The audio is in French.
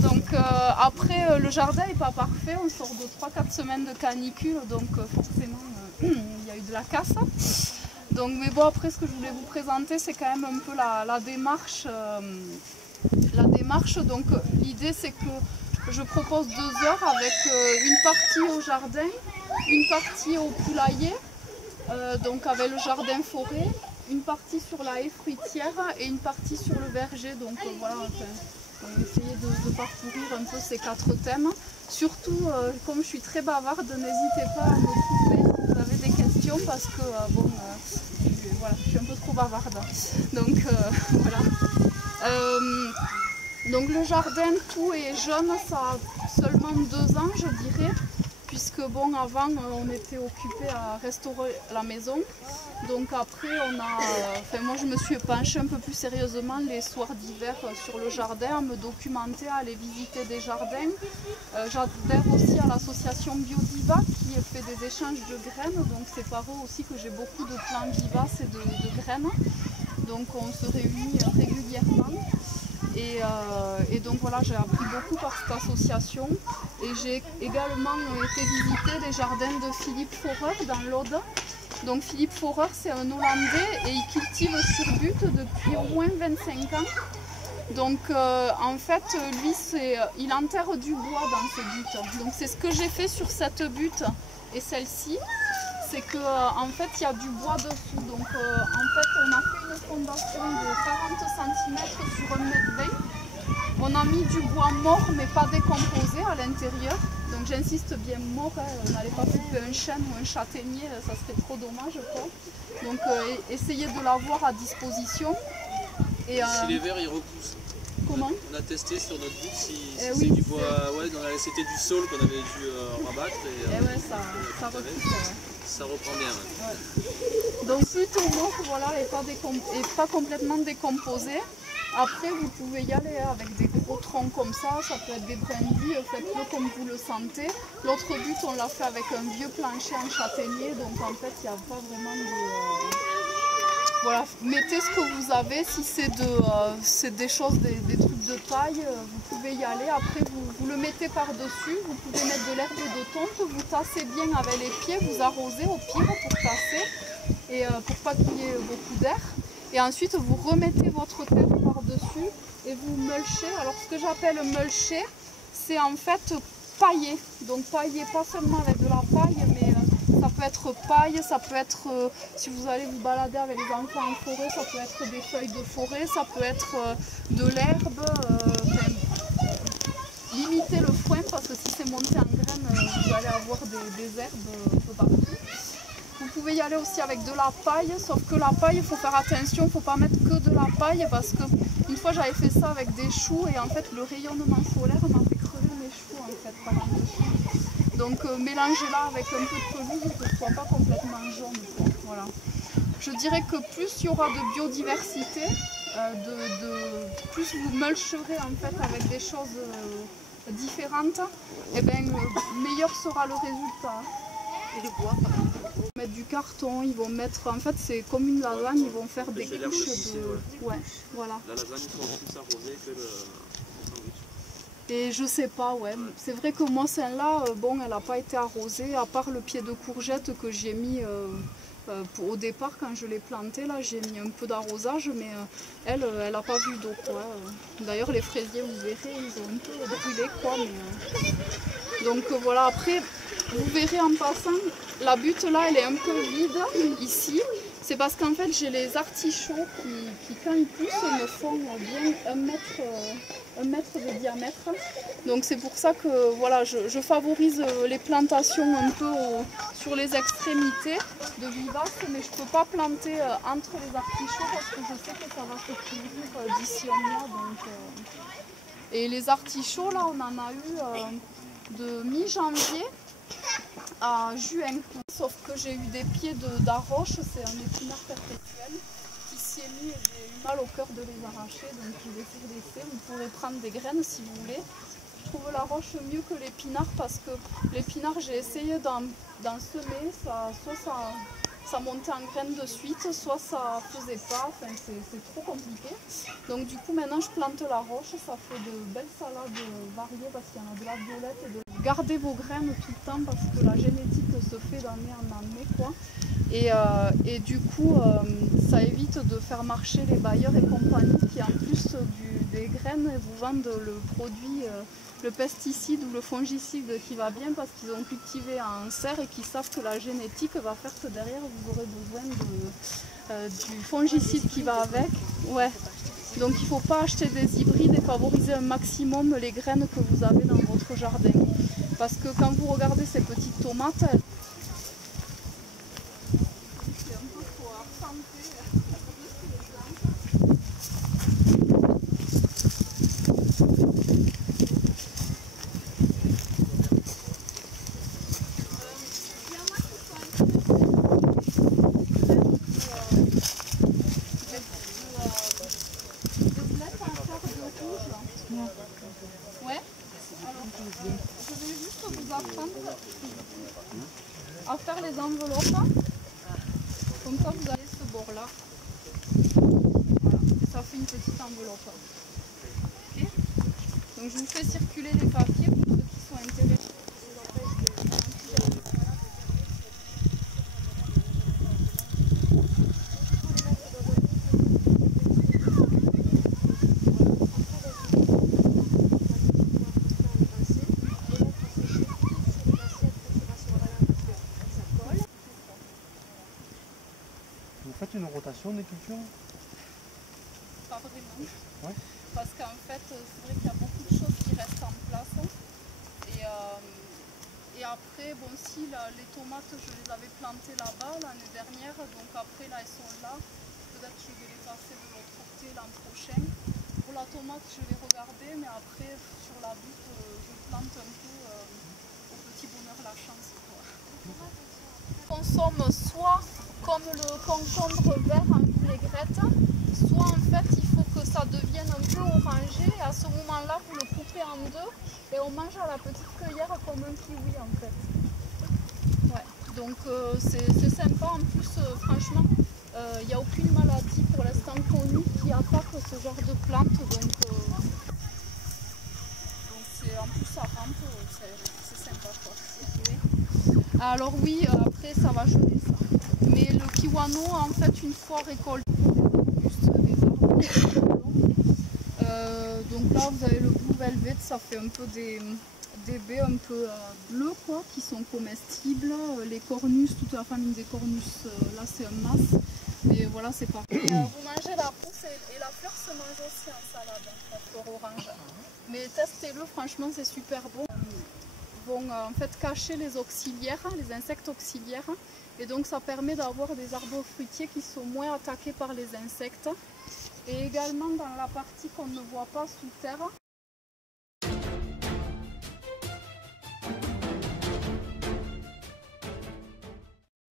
Donc après, le jardin n'est pas parfait, on sort de 3-4 semaines de canicule, donc forcément il y a eu de la casse. Donc, mais bon, après ce que je voulais vous présenter, c'est quand même un peu la démarche. Donc l'idée c'est que je propose 2 heures avec une partie au jardin, une partie au poulailler, donc avec le jardin forêt, une partie sur la haie fruitière et une partie sur le verger. Donc voilà, enfin, on va essayer de parcourir un peu ces 4 thèmes. Surtout, comme je suis très bavarde, n'hésitez pas à me couper si vous avez des questions parce que bon, voilà, je suis un peu trop bavarde. Donc voilà. Donc le jardin tout est jeune, ça a seulement 2 ans je dirais, puisque bon avant on était occupé à restaurer la maison. Donc après moi je me suis penchée un peu plus sérieusement les soirs d'hiver sur le jardin, à me documenter, à aller visiter des jardins. J'adhère aussi à l'association Biodiva qui fait des échanges de graines, donc c'est par eux aussi que j'ai beaucoup de plants vivaces et de graines. Donc on se réunit régulièrement. Et donc voilà, j'ai appris beaucoup par cette association et j'ai également été visiter les jardins de Philippe Forer dans l'Aude. Donc Philippe Forer c'est un Hollandais et il cultive sur butte depuis au moins 25 ans. Donc en fait lui il enterre du bois dans ses buttes. Donc c'est ce que j'ai fait sur cette butte et celle-ci. C'est qu'en fait il y a du bois dessous. Donc en fait on a fait une fondation de 40 cm sur 1,20 m. On a mis du bois mort mais pas décomposé à l'intérieur. Donc j'insiste bien mort, hein. On n'allait pas couper un chêne ou un châtaignier, ça serait trop dommage quoi. Donc essayez de l'avoir à disposition. Et, si les vers ils repoussent. Comment? On a testé sur notre butte si c'est oui, du bois, ouais, c'était du saule qu'on avait dû rabattre. Ouais, ça repousse. Ouais. Ça reprend bien. Ouais. Donc plutôt mort, voilà, et pas complètement décomposé. Après vous pouvez y aller avec des gros troncs comme ça peut être des brindilles, faites-le comme vous le sentez. L'autre butte on l'a fait avec un vieux plancher en châtaignier, donc en fait il n'y a pas vraiment de... Voilà, mettez ce que vous avez, si c'est des choses, des trucs de taille, vous pouvez y aller. Après vous le mettez par-dessus, vous pouvez mettre de l'herbe de tonte, vous tassez bien avec les pieds, vous arrosez au pire pour tasser, et pour pas qu'il y ait beaucoup d'air. Et ensuite vous remettez votre terre par-dessus et vous mulchez. Alors ce que j'appelle mulcher, c'est en fait pailler. Donc pailler pas seulement avec de la paille, mais ça peut être paille, ça peut être, si vous allez vous balader avec les enfants en forêt, ça peut être des feuilles de forêt, ça peut être de l'herbe. Limitez le foin parce que si c'est monté en graines, vous allez avoir des herbes un peu partout. Vous pouvez y aller aussi avec de la paille, sauf que la paille, il faut faire attention, il ne faut pas mettre que de la paille parce que une fois j'avais fait ça avec des choux et en fait le rayonnement solaire m'a fait crever mes choux en fait par en dessous. Donc mélangez-la avec un peu de pelouse pour que ce ne soit pas complètement jaune. Voilà. Je dirais que plus il y aura de biodiversité, plus vous mulcherez en fait avec des choses différentes, et bien meilleur sera le résultat. Et le bois, par exemple. Ils vont mettre du carton, ils vont mettre, en fait c'est comme une lasagne, ils vont faire des couches de... Ouais, voilà. La lasagne, ils font plus arrosée que le sandwich. Et je sais pas, ouais. C'est vrai que moi celle-là, bon, elle n'a pas été arrosée, à part le pied de courgette que j'ai mis au départ quand je l'ai plantée, là j'ai mis un peu d'arrosage, mais elle n'a pas vu d'eau, quoi. D'ailleurs les fraisiers, vous verrez, ils ont un peu brûlé, quoi. Mais, donc voilà, après, vous verrez en passant, la butte là, elle est un peu vide, ici. C'est parce qu'en fait, j'ai les artichauts qui, quand ils poussent, me font bien 1 mètre de diamètre. Donc c'est pour ça que voilà, je favorise les plantations un peu sur les extrémités de vivaces, mais je ne peux pas planter entre les artichauts parce que je sais que ça va se couvrir d'ici un mois. Donc, et les artichauts, là, on en a eu de mi-janvier à juin. Sauf que j'ai eu des pieds d'arroche, c'est un épinard perpétuel qui s'y est mis et j'ai eu mal au cœur de les arracher, donc je les ai laissés. Vous pourrez prendre des graines si vous voulez. Je trouve la roche mieux que l'épinard parce que l'épinard j'ai essayé d'en semer, soit ça ça montait en graines de suite, soit ça faisait pas, enfin c'est trop compliqué. Donc du coup maintenant je plante la roche, ça fait de belles salades variées parce qu'il y en a de la violette et de... Gardez vos graines tout le temps parce que la génétique se fait d'année en année quoi. Et du coup ça évite de faire marcher les bailleurs et compagnie qui en plus des graines vous vendent le produit, le pesticide ou le fongicide qui va bien parce qu'ils ont cultivé en serre et qu'ils savent que la génétique va faire que derrière vous aurez besoin du fongicide qui va avec. Ouais. Donc il ne faut pas acheter des hybrides et favoriser un maximum les graines que vous avez dans votre jardin. Parce que quand vous regardez ces petites tomates, c'est un peu pour santé. Ouais. Alors, je vais juste vous apprendre à faire les enveloppes. Comme ça, vous avez ce bord-là. Voilà, ça fait une petite enveloppe. Okay. Donc, je vous fais circuler les papiers pour ceux qui sont intéressés. Vous faites une rotation des cultures? Pas vraiment. Ouais. Parce qu'en fait, c'est vrai qu'il y a beaucoup de choses qui restent en place. Et après, bon, si les tomates, je les avais plantées là-bas l'année dernière, donc après, là, elles sont là. Peut-être que je vais les passer de l'autre côté l'an prochain. Pour la tomate, je vais regarder, mais après, sur la butte, je plante un peu au petit bonheur la chance, quoi. On consomme soit comme le concombre vert en vinaigrette, soit en fait il faut que ça devienne un peu orangé. À ce moment-là, vous le coupez en deux et on mange à la petite cueillère comme un kiwi en fait. Ouais, donc c'est sympa. En plus, franchement, il n'y a aucune maladie pour l'instant connue qui attaque ce genre de plante. Donc en plus ça rampe, c'est sympa quoi. Alors oui, après ça va geler ça. Mais le kiwano, en fait, une fois récolté, juste des arbres. Donc là, vous avez le Blue Velvet, ça fait un peu des baies un peu bleues, quoi, qui sont comestibles. Les cornus, toute la famille des cornus, là c'est un mas. Mais voilà, c'est pas. Vous mangez la pousse et la fleur se mange aussi en salade, la fleur orange. Mais testez-le, franchement, c'est super bon. Vont en fait cacher les auxiliaires, les insectes auxiliaires, et donc ça permet d'avoir des arbres fruitiers qui sont moins attaqués par les insectes. Et également dans la partie qu'on ne voit pas sous terre,